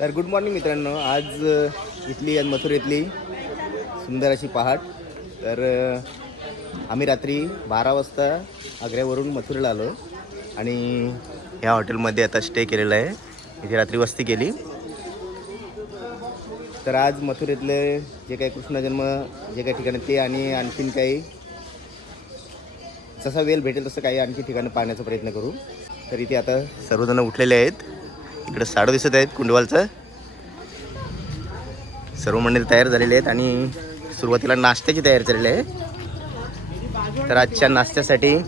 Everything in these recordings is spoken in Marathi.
तर गुड मॉर्निंग मित्रांनो. आज इथली मथुरेतली सुंदर अशी पहाट. तर आम्ही रात्री 12 वाजता आग्र्यावरून मथुरेला आलो आणि ह्या हॉटेलमध्ये आता स्टे केलेला आहे. इथे रात्री वस्ती केली. तर आज मथुरेतले जे काही कृष्णजन्म जे काही ठिकाणं ते आणि आणखीन काही जसा वेळ भेटेल तसं काही आणखी ठिकाणं पाहण्याचा प्रयत्न करू. तर इथे आता सर्वजण उठलेले आहेत. इकडे साडू दिसत आहेत कुंडवालचं. सर्व मंडळी तयार झालेले आहेत आणि सुरुवातीला नाश्त्याची तयारी झालेली आहे. तर आजच्या नाश्त्यासाठी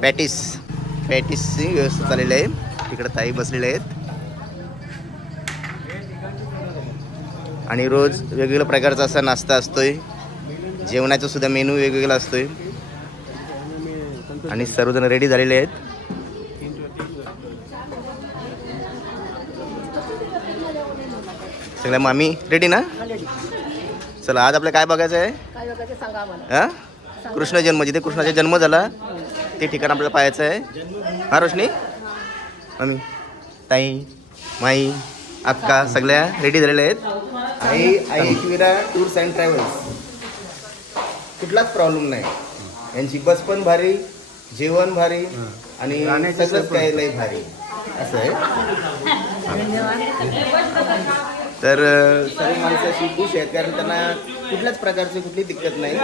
पॅटिसची व्यवस्था झालेली आहे. तिकडे ताई बसलेले आहेत आणि रोज वेगवेगळ्या प्रकारचा असा नाश्ता असतोय. जेवणाचा सुद्धा मेनू वेगवेगळा असतोय आणि सर्वजण रेडी झालेले आहेत. सगळ्या मामी रेडी ना? चला आज आपल्याला काय बघायचं आहे? कृष्ण जन्म, जिथे कृष्णाचा जन्म झाला ते ठिकाण आपल्याला पाहायचं आहे. हा रोशनी, मामी, ताई, माई, अक्का सगळ्या रेडी झालेल्या आहेत. आई एकविरा टूर्स अँड ट्रॅव्हल्स, कुठलाच प्रॉब्लेम नाही. यांची बस पण भारी, जेवण भारी आणि सगळंच काही नाही भारी असं आहे. तर सर्व माणसं अशी खुश आहेत कारण त्यांना कुठल्याच प्रकारची कुठली दिक्कत नाही.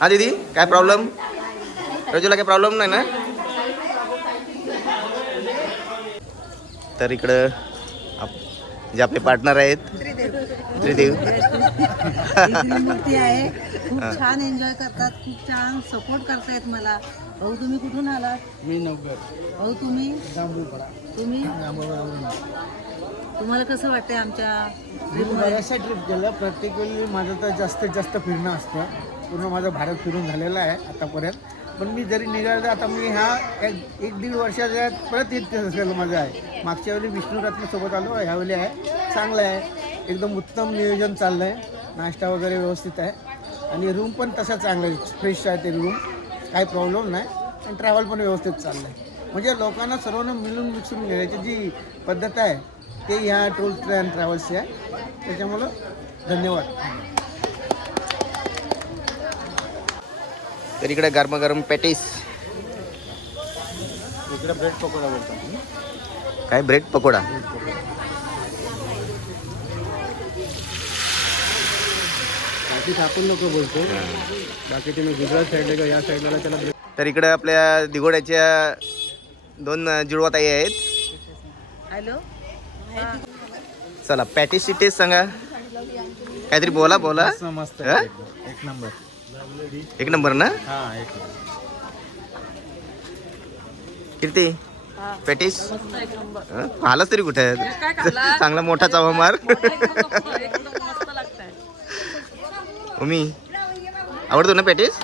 हा दीदी, काय प्रॉब्लेम? रजूला काय प्रॉब्लेम नाही ना? तर इकडं जे आपले पार्टनर आहेत त्रिदेव मूर्ती आहे. खूप छान एन्जॉय करतात, खूप छान सपोर्ट करतायत मला. भाऊ तुम्ही कुठून आलात? मी नवघर. भाऊ तुम्ही? जांभूळपाडा. तुम्ही? तुम्हाला कसं वाटतंय आमच्या बऱ्याचशा ट्रिप केल्या. प्रत्येक वेळी माझं तर जास्तीत जास्त फिरणं असतं. पूर्ण माझं भारत फिरून झालेलं आहे आतापर्यंत. पण मी जरी निघालं आता मी ह्या एक दीड वर्षाच्या परत येत असलेलं माझं आहे. मागच्या वेळी विष्णुरत्नसोबत आलो, ह्यावेळी आहे. चांगलं आहे, एकदम उत्तम नियोजन चाललं आहे. नाश्ता वगैरे व्यवस्थित आहे आणि रूम पण तसा चांगला आहे, फ्रेश आहे ते रूम, काही प्रॉब्लेम नाही. आणि ट्रॅव्हल पण व्यवस्थित चाललं आहे. म्हणजे लोकांना सर्वांना मिळून मिसळून घेण्याची जी पद्धत आहे ते ह्या टूर्स अँड ट्रॅव्हल्सची आहे. त्याच्यामुळं धन्यवाद. तर इकडे गरमागरम पॅटीस. इकडे ब्रेड पकोडा बोलतात. काय ब्रेड पकोडा? बाकी आपण लोक बोलतो, बाकी तुम्ही गुजरात साईडला किंवा या साईडला त्याला ब्रेड. तर इकडे आपल्या दिघोड्याच्या 2 जुळवाताई आहेत. हॅलो. चला पॅटीसची टेस्ट सांगा, काहीतरी बोला. मस्त हा? एक नंबर. एक नंबर ना? हां, एक नंबर. किती पॅटीस? आलाच तरी कुठे चांगला मोठा चावा मार. मी आवडतो ना पॅटीस?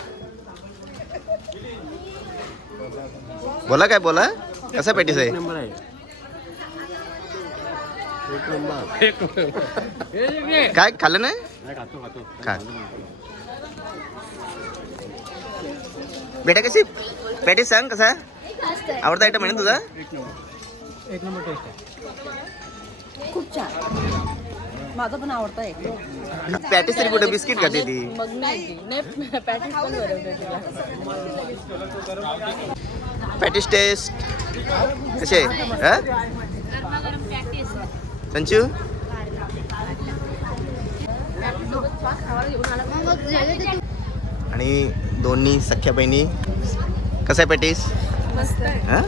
बोला, काय बोला, कसा पॅटीस आहे? नंबर आहे. काय खाल्लं नाही? खातो खा. बेटा कशी पॅटीस सांग, कसा आवडता आयटम आहे ना तुझा? एक नंबर टेस्ट आहे. खूप छान, माझं पण आवडतं आहे. पॅटीस तरी कुठे बिस्किट खाते ती? मग नाही पॅटीस पण बनवते तिला. पॅटीस टेस्ट कसे आहे? संचू आणि दोन्ही सख्या बहिणी, कसं आहे पॅटीस? मस्त आहे. हा?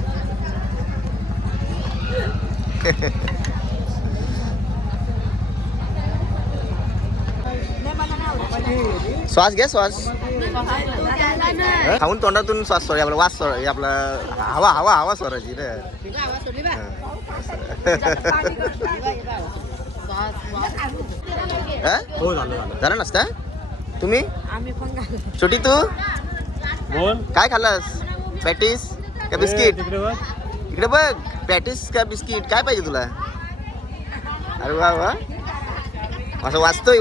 श्वास घ्या, श्वास खाऊन तोंडातून श्वास सोड, आपला वास सोड, आपला हवा सोडायची रे. हो, झालं. झालं नसता? तुम्ही आम्ही पण छोटी, तू बोल. काय खाल्लास? पॅटीस का बिस्किट? तिकडे बघ. इकडे बघ, पॅटीस का बिस्किट, काय पाहिजे तुला? अरे वा वा, असं वाचतोय.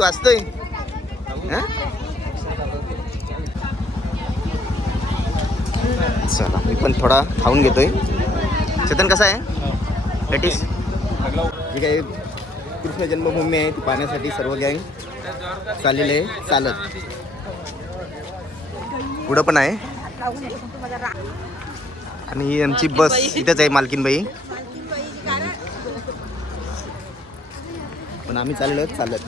चला मी पण थोडा खाऊन घेतोय. चेतन कसा आहे पॅटीस? जे काही कृष्ण जन्मभूमी आहे ती पाहण्यासाठी सर्व गँग चाललेले आहे चालत. पुढं पण आहे आणि ही आमची बस इथेच आहे मालकीनबाई. पण आम्ही चाललो चालत.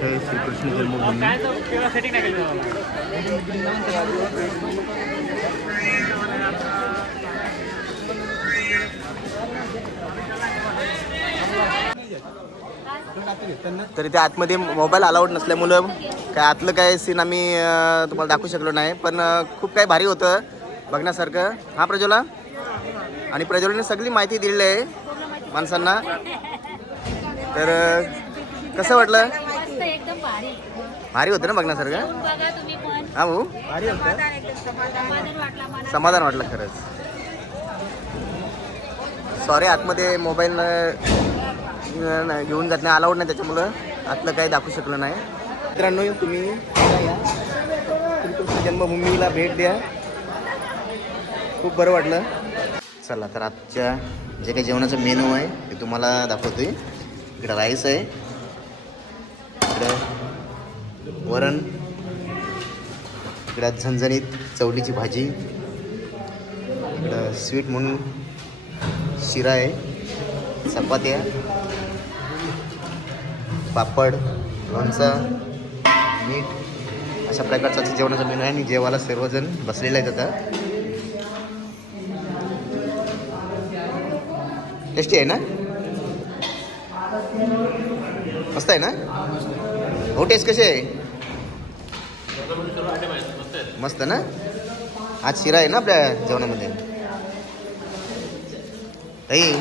श्रीकृष्ण जन्मभूमी. तरी त्या आतमध्ये मोबाईल अलाउड नसल्यामुळं काय आतलं काय सीन आम्ही तुम्हाला दाखवू शकलो नाही. पण खूप काही भारी होतं बघण्यासारखं. हा प्रज्वला आणि प्रज्वलाने सगळी माहिती दिलेली आहे माणसांना. तर कसं वाटलं? एकदम भारी भारी होतं ना बघण्यासारखं. बघा तुम्ही पण. हा भाऊ भारी होतं. समाधान वाटलं खरंच. सॉरी आतमध्ये मोबाईल घेऊन जात नाही, अलाउड नाही, त्याच्यामुळं आतलं काही दाखवू शकलं नाही. मित्रांनो तुम्ही या श्रीकृष्ण जन्मभूमीला भेट द्या, खूप बरं वाटलं. चला तर आजच्या जे काही जेवणाचं मेनू आहे ते तुम्हाला दाखवतोय. इकडं राईस आहे, इकडं वरण, इकडं झणझणीत चवलीची भाजी, इकडं स्वीट म्हणून शिरा आहे, चपात्या, पापड, लोणचं, मीठ, अशा प्रकारचा जेवणाचा मेनू आहे. आणि जेवायला सर्वजण बसलेले आहेत आता. टेस्टी आहे ना? मस्त आहे ना? हो, टेस्ट कशी आहे? मस्त ना? आज शिरा आहे ना आपल्या जेवणामध्ये. ताई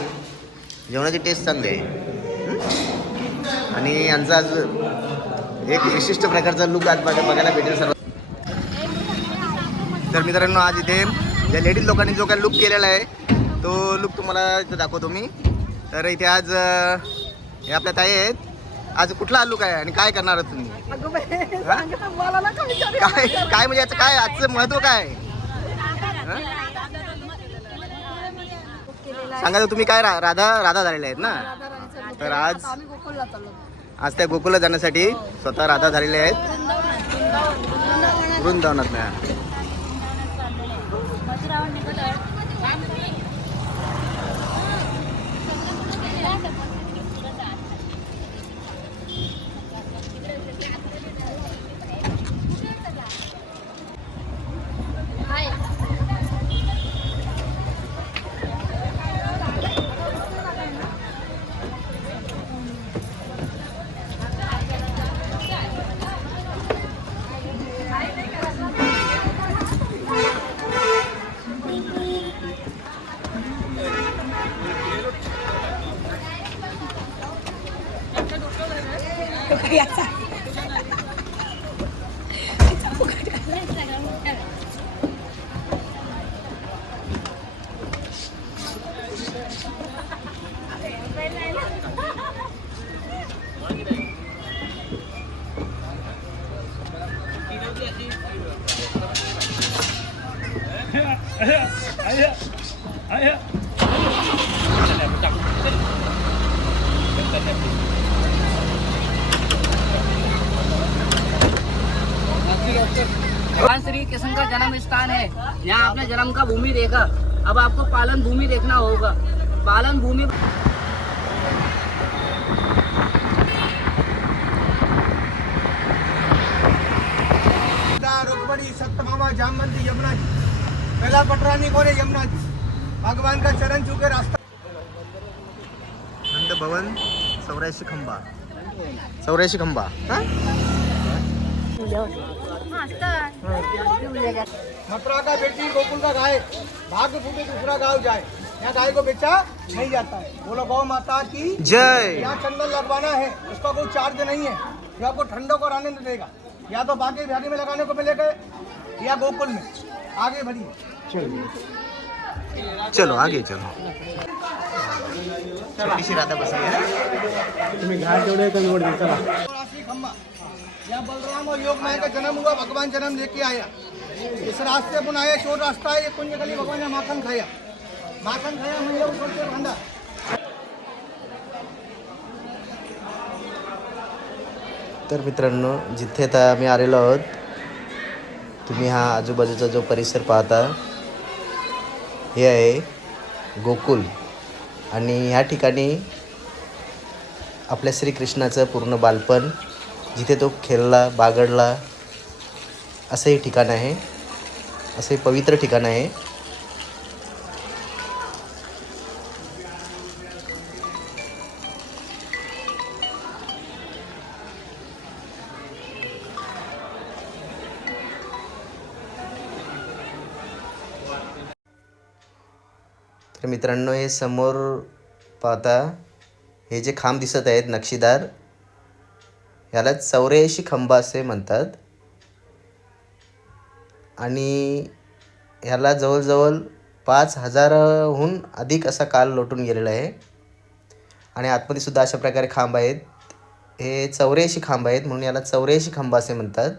जेवणाची टेस्ट चांगली आहे. आणि यांचा आज एक विशिष्ट प्रकारचा लुक आज बघायला भेटेल सर्व. तर मित्रांनो आज इथे ज्या लेडीज लोकांनी जो काही लुक केलेला आहे तो लुक तुम्हाला इथं दाखवतो मी. तर इथे आज हे आपल्या ताई आहेत. आज कुठला लुक आहे आणि काय करणार आहात तुम्ही? काय काय म्हणजे याचं काय आजचं महत्व काय सांगा. तुम्ही काय राधा झालेले आहेत ना. तर आज त्या गोकुळला जाण्यासाठी स्वतः राधा झालेले आहेत वृंदावनात. भगवान श्री कृष्ण का जन्म स्थान है। यहाँ आपने जन्म का भूमि देखा, अब आपको पालन भूमि देखना होगा। पालन भूमि सत्यभामा जामवंती यमुना जी, पहला पटरानी कोरे यमुना जी, भगवान का चरण छू के रास्ता. नंद भवन 84 खंबा 84 खंबा. मथुरा का बेटी गोकुल का गाय, भाग्य फूटे दूसरा गाँव जाए. यहाँ गाय को बेचा नहीं जाता है। बोलो गौ माता की जय। यहाँ चंदन लगवाना है, उसका कोई चार्ज नहीं है, जो आपको ठंडक और आनंद देगा। या तो बाकी बिहारी में लगाने को मिलेगा या गोकुल में। आगे बढ़िए, चलो आगे चलो. छोटीशी राधा बसली आहे. तुम्ही घाट जेवढे कमी पडते चला. खंबा यहाँ बलराम और योग माया का जन्म हुआ, भगवान जन्म लेके आया। इस रास्ते अपन आया, चोर रास्ता है, ये कुंज गली भगवान ने माखन खाया म्हणजे ऊपर से भांडा. तर मित्रांनो, जिथे आता आम्ही आलेलो आहोत, तुम्ही हा आजूबाजूचा जो परिसर पाहता, हे आहे गोकुल. आणि ह्या ठिकाणी आपल्या श्रीकृष्णाचं पूर्ण बालपण, जिथे तो खेळला बागडला, असं हे ठिकाण आहे. असं हे पवित्र ठिकाण आहे. तर मित्रांनो, हे समोर पाहता हे जे खांब दिसत आहेत नक्षीदार, याला 84 खंबा असे म्हणतात. आणि ह्याला जवळजवळ 5000हून अधिक असा काल लोटून गेलेला आहे. आणि आतमध्ये सुद्धा अशा प्रकारे खांब आहेत. हे 84 खांब आहेत, म्हणून याला 84 खंबा असे म्हणतात.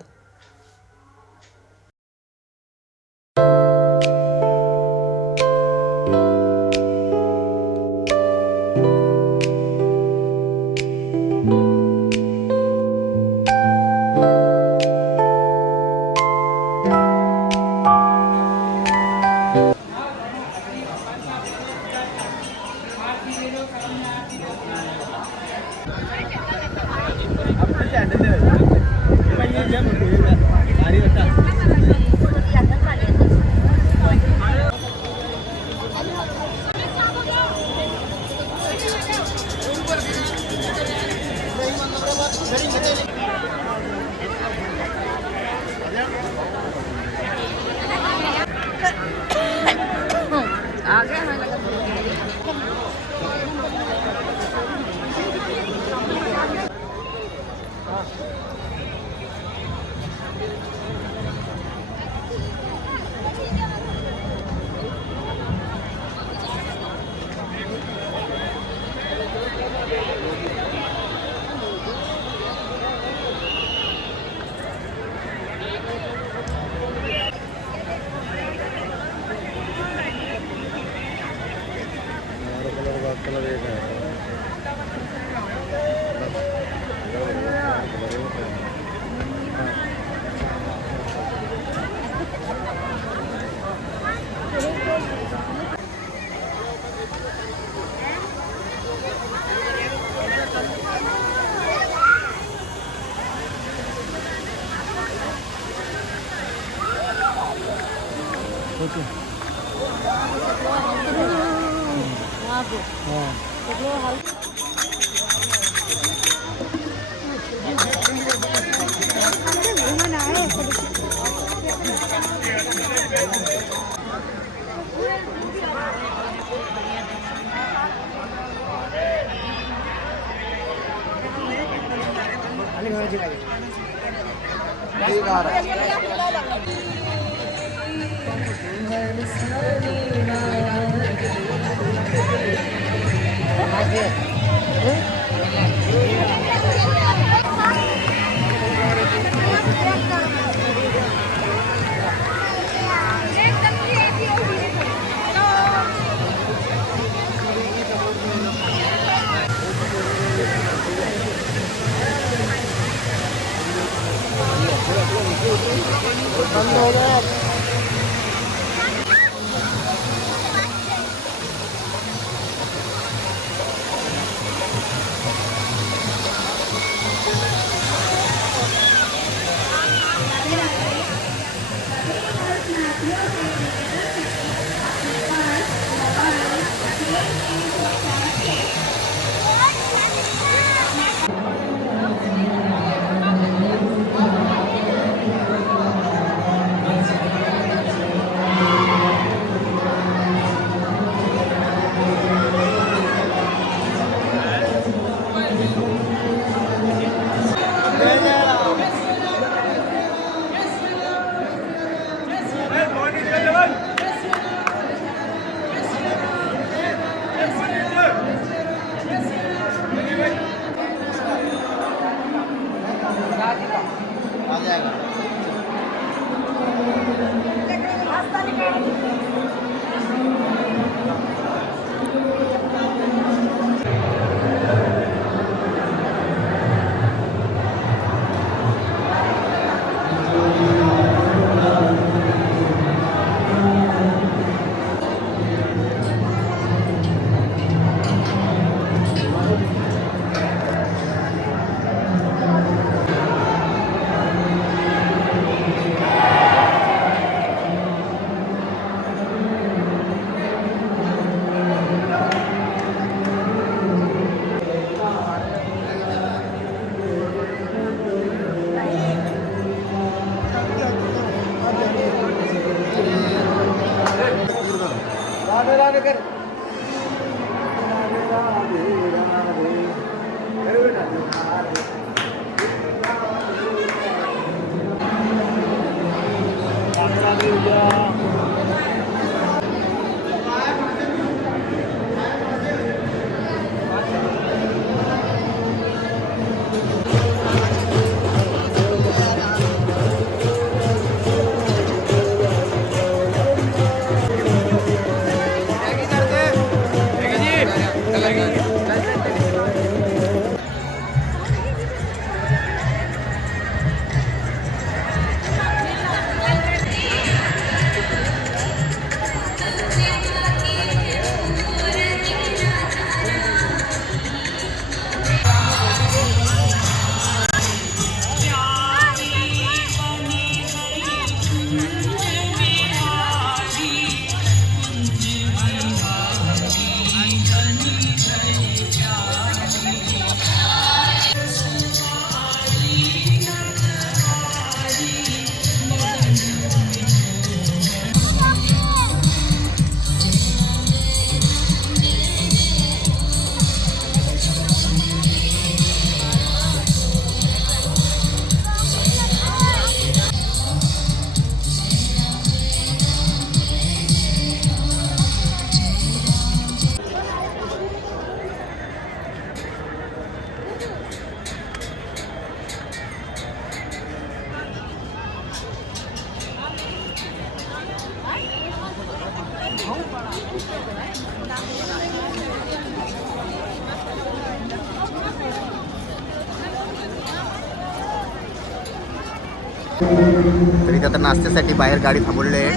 तरी आता नाश्त्यासाठी बाहेर गाडी थांबवलेली आहे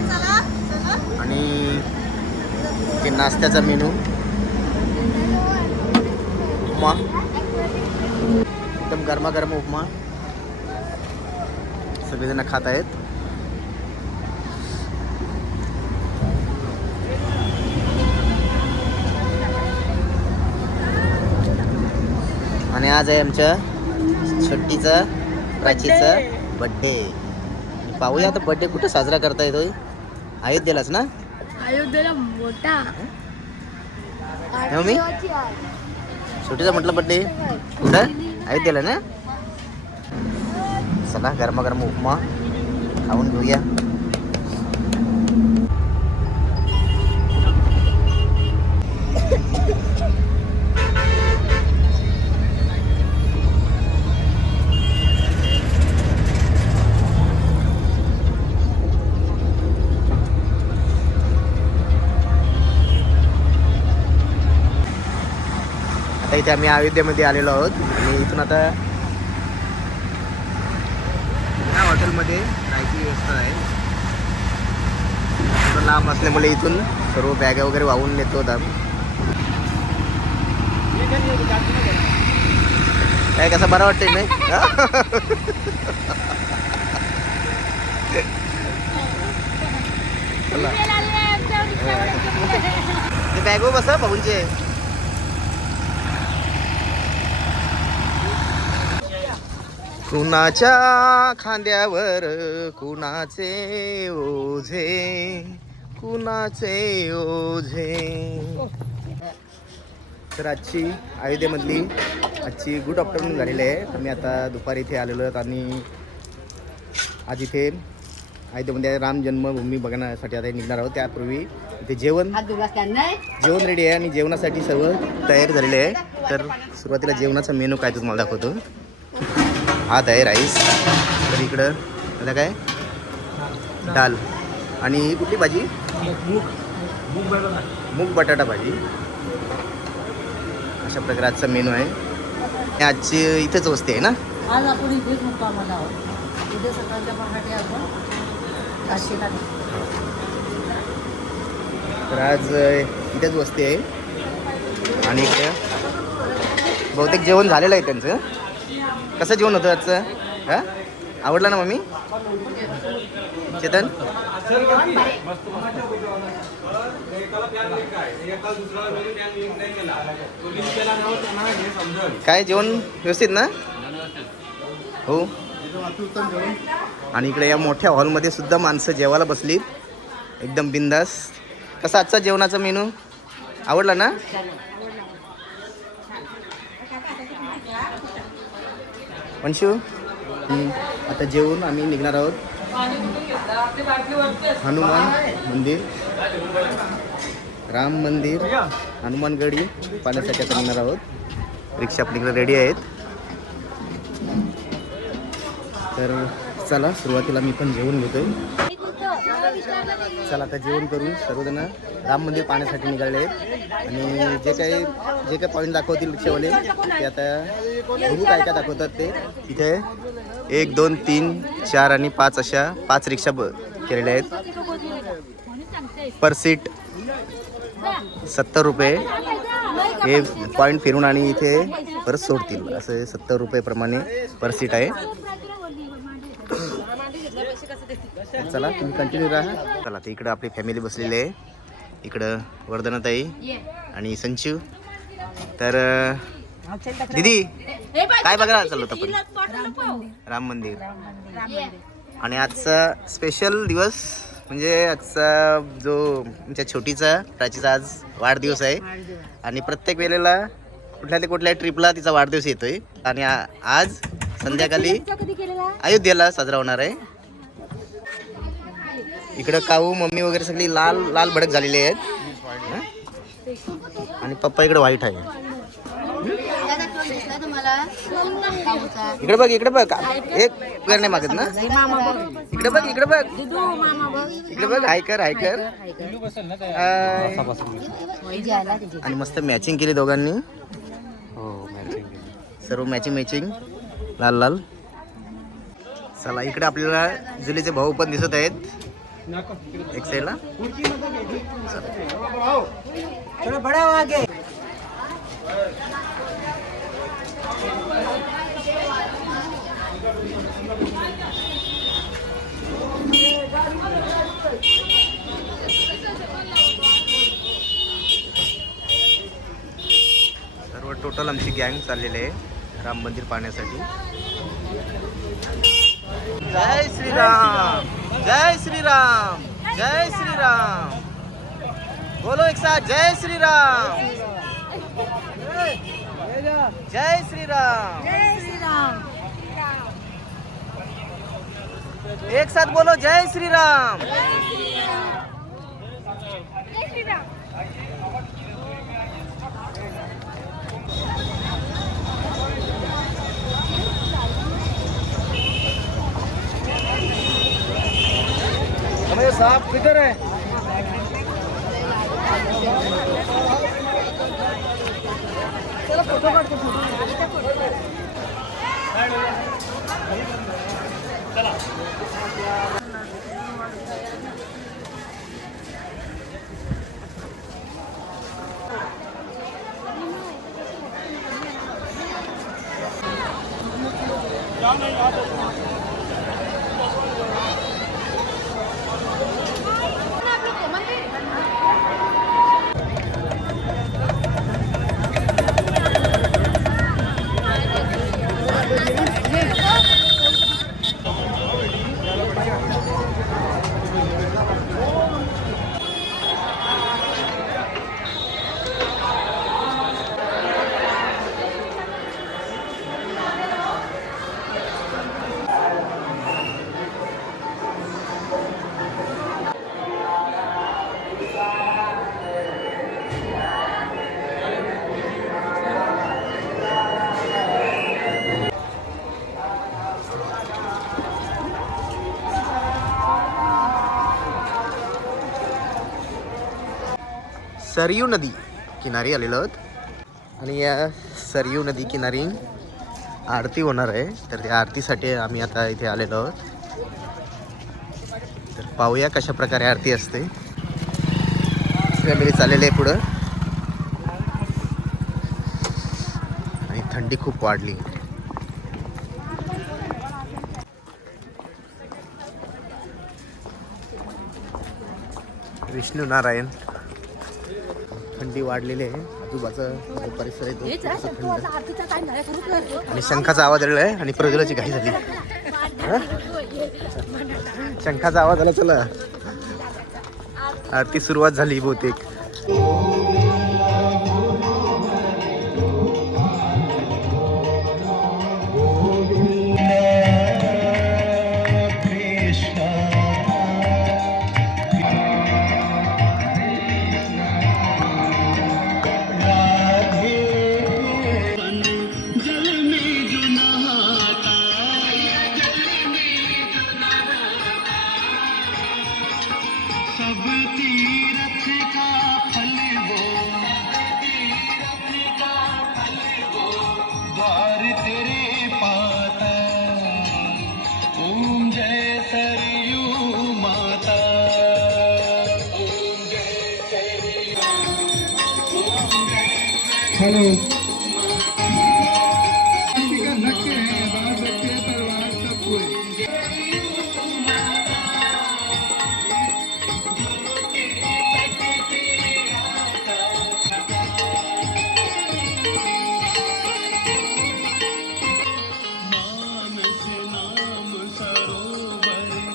आणि ते नाश्त्याचा मेनू उपमा, एकदम गरमागरम उपमा सगळेजण खात आहेत. आणि आज आहे आमच्या छोटीचा प्राचीचा बड्डे. पाहूया आता बड्डे कुठे साजरा करता येतोय. अयोध्येलाच ना? अयोध्येला मोठा मी छोटीचा म्हटलं बड्डे कुठं? अयोध्येला ना? चला गरमागरम उपमा खाऊन घेऊया. आता इथे आम्ही अयोध्येमध्ये आलेलो आहोत आणि इथून आता या हॉटेलमध्ये राहायची व्यवस्था आहे. थोडं लांब असल्यामुळे इथून सर्व बॅगा वगैरे वाहून नेतो होता. काय कसं बरं वाटतंय नाही? ते बॅगो बसा भाऊंचे. कुणाच्या खांद्यावर कुणाचे ओझे, कुणाचे ओझे. तर आजची अयोध्येमधली आजची गुड आफ्टरनून झालेली आहे. आम्ही आता दुपारी इथे आलेलो आहोत आणि आज इथे अयोध्येमध्ये राम जन्मभूमी बघण्यासाठी आता निघणार आहोत. त्यापूर्वी इथे जेवण रेडी आहे आणि जेवणासाठी सर्व तयार झालेले आहे. तर सुरुवातीला जेवणाचा मेनू काय तुम्हाला दाखवतो. हात आहे राईस, तर इकडं आता काय दाल आणि ही कुठली भाजी मूग बटाटा भाजी. अशा प्रकारचा मेनू आहे. आणि आजची इथेच वस्ती आहे ना. आज आपण इथेच मुक्कामाला आहोत. उद्या सकाळच्या पहाटे आपण काशीला निघू. तर आज इथेच वस्ती आहे. आणि इकडे बहुतेक जेवण झालेलं आहे त्यांचं. कसं जेवण होतं आजचं? हां आवडलं ना मम्मी? चेतन काय जेवण व्यवस्थित ना? हो. आणि इकडे या मोठ्या हॉलमध्ये सुद्धा माणसं जेवायला बसलीत एकदम बिंदास. कसा आजचा जेवणाचा मेनू आवडला ना? वंशू आता जेवून आम्ही निघणार आहोत हनुमान मंदिर, राम मंदिर, हनुमानगडी पाहण्यासाठी आता निघणार आहोत. रिक्षा आपल्याकडे रेडी आहेत. तर चला सुरुवातीला मी पण जेवण घेतोय. चला आता जेवण करून सर्वजण राम मंदिर पाहण्यासाठी निघाले आहेत. आणि जे काही पॉईंट दाखवतील रिक्षावाले ते आता बघू काय काय दाखवतात ते. इथे 1, 2, 3, 4 आणि 5 अशा 5 रिक्षा केलेल्या आहेत. पर सीट 70 रुपये. हे पॉईंट फिरून आणि इथे परत सोडतील. असं 70 रुपये प्रमाणे पर सीट आहे. चला तुम्ही कंटिन्यू राहा. चला तर इकडं आपली फॅमिली बसलेली आहे. इकडं वर्धनाताई आणि संचू. तर दीदी काय बघायला चाललो होतं आपण? राम मंदिर. आणि आजचा स्पेशल दिवस म्हणजे आजचा जो आमच्या छोटीचा प्राचीचा आज वाढदिवस आहे. आणि प्रत्येक वेळेला कुठल्या ट्रिपला तिचा वाढदिवस येतोय. आणि आज संध्याकाळी अयोध्येला साजरा होणार आहे. इकडं काऊ मम्मी वगैरे सगळी लाल लाल भडक झालेली आहेत. आणि पप्पा इकडे व्हाईट आहे. इकडे बघ एक वगैरे नाही मागत ना. इकडे बघ इकडे बघ हाय कर. आणि मस्त मॅचिंग केली दोघांनी. सर्व मॅचिंग लाल लाल. चला इकडे आपल्याला जुलीचे भाऊ पण दिसत आहेत एक साईडला. सर्व टोटल आमची गँग चाललेली आहे राम मंदिर पाहण्यासाठी. जय श्रीराम जय श्रीराम जय श्रीराम. बोलो एक साथ जय श्रीराम जय श्रीराम. एक साथ बोलो जय श्रीराम. साहब किधर है? चलो फोटो काढतो. सरयू नदी किनारी आलेलो आहोत आणि या सरयू नदी किनारी आरती होणार आहे. तर त्या आरतीसाठी आम्ही आता इथे आलेलो आहोत. तर पाहूया कशा प्रकारे आरती असते. फॅमिली चाललेली आहे पुढं आणि थंडी खूप वाढली. विष्णू नारायण. थंडी वाढलेली आहे. आजूबाजूचा जो परिसर आहे तो थोडासा थंड आणि शंखाचा आवाज आलेला आहे आणि प्रज्वलाची घाई झाली. शंखाचा आवाज आला. चला आरती सुरुवात झाली बहुतेक.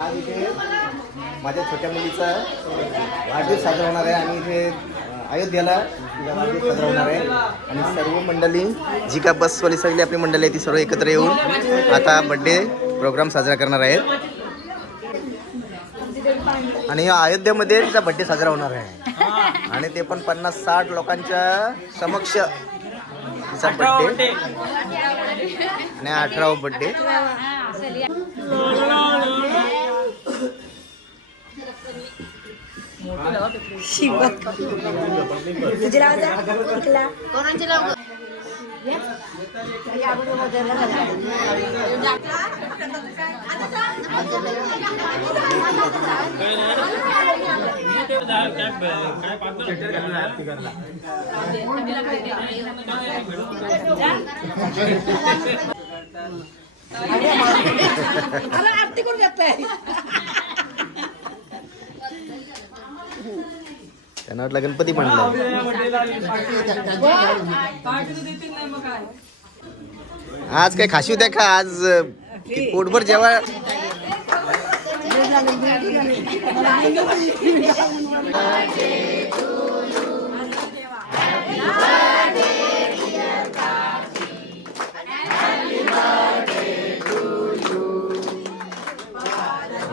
आज इथे माझ्या छोट्या मुलीचा वाढदिवस साजरा होणार आहे आणि इथे अयोध्येला तिचा वाढदिवस साजरा होणार आहे आणि सर्व मंडळी जी का बसवाली सगळी आपली मंडळी आहे ती सर्व एकत्र येऊन आता बड्डे प्रोग्राम साजरा करणार आहेत. आणि अयोध्येमध्ये तिचा बड्डे साजरा होणार आहे आणि ते पण 50-60 लोकांच्या समक्ष तिचा बड्डे आणि 18वा बड्डे. आरती करून जात आहे. त्यांना वाटलं गणपती म्हणलं. आज काय खाशी होत्या का? आज पोटभर जेव्हा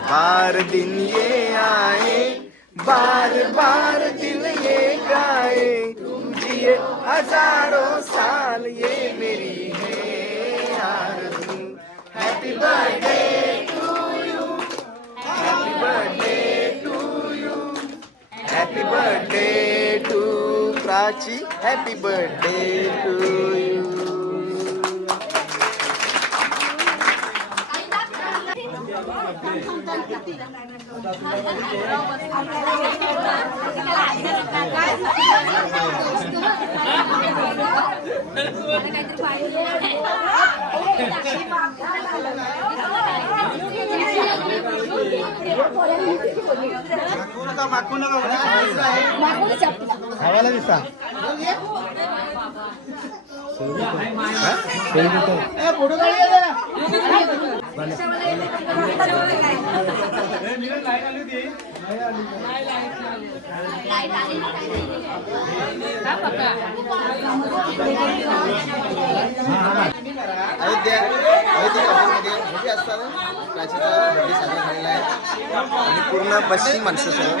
बार दिन ये आए बार बार दिल ये गाए तुम जिए हजारों साल ये मेरी है आरज़ू. Happy birthday to you happy birthday to you happy birthday to Prachi happy birthday to you. खावायला दिसा अयोध्ये असतात प्राचीचा बर्थडे साजरा झालेला आहे आणि पूर्ण बसची माणसं सगळं.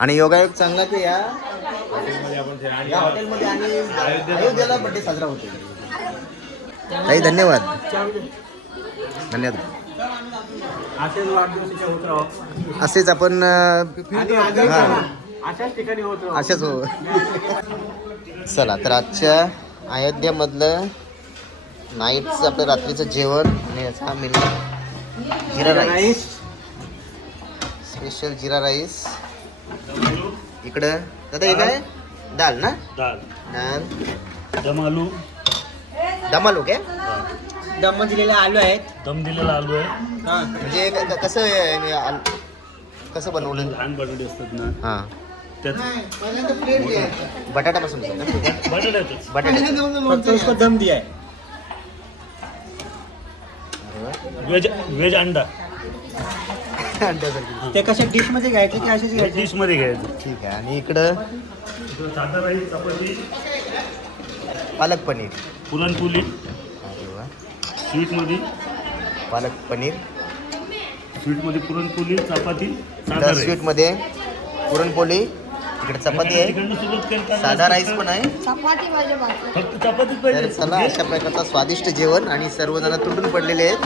आणि योगायोग चांगला की या हॉटेलमध्ये आणि अयोध्येला बर्थडे साजरा होतो. ताई धन्यवाद. धन्यवाद. असेच आपण अशाच ठिकाणी होत राहू. अशाच हो. चला तर आजच्या अयोध्यामधलं नाईटचं आपलं रात्रीचं जेवण आणि याचा मेनू जिरा राईस, स्पेशल जिरा राईस. इकडं दादा हे काय दाल ना, दाल दाल दम आलू, दम आलू काय दम दिलेले आलू आहेत. दम दिलेला आलू आहे. म्हणजे कसं कसं बनवलं. लहान बटाटे असतात ना हां त्यात बटाटापासून बटाट्यातच बटाटा दम दिया है. व्हेज अंडा ते कशा डिश मध्ये घ्यायचे की असेच घ्यायचे? डिश मध्ये घ्यायचं. ठीक आहे. आणि इकडं साधा राईस, चपाती, पालक पनीर. पुरणपोळी, अरे वा. स्वीट मध्ये पनीर. पुरणपोळी, चपाती, साधा तर राईस. स्वीटमध्ये पुरणपोळी, इकडे चपाती आहे, तिकडनं सुरुवात केली. साधा राईस पण आहे. चपाती पाहिजे बाकी. फक्त चपातीच तर पाहिजे. चला अशा प्रकारचा स्वादिष्ट जेवण आणि सर्वजण तुटून पडलेले आहेत.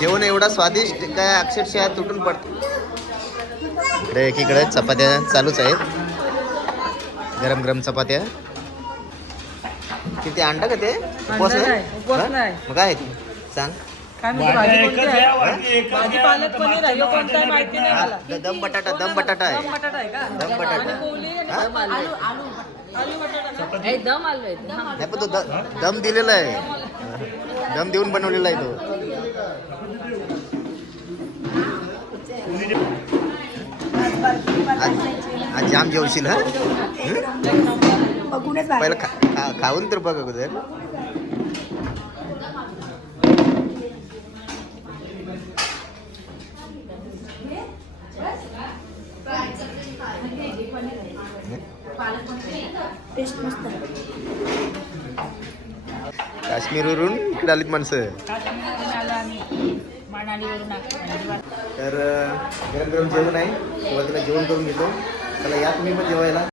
जेवण एवढा स्वादिष्ट काय अक्षरशः तुटून पडत. इकडे एकीकडे चपात्या चालूच आहेत, गरम गरम चपात्या. किती अंडा का ते उपवास आहे? हा? मग काय आहे ते सांग. वाटी एकच आहे, वाटी एकच घ्या. पालक पनीर आहे, कोणता माहिती नाही मला. दम बटाटा आहे. दम बटाटा आहे का? दम बटाटा हा? दम आलू आहे. नाही पण तो दम दिलेला आहे, दम देऊन बनवलेला आहे तो. आज जाम जेवशील हा. पहिलं खाऊन तर बघ अगोदर. काश्मीरवरून इकडे आलीत माणसं. तर गरम गरम जेवण आहे, सुरुवातीला जेवण करून घेतो. चला या तुम्ही पण जेवायला.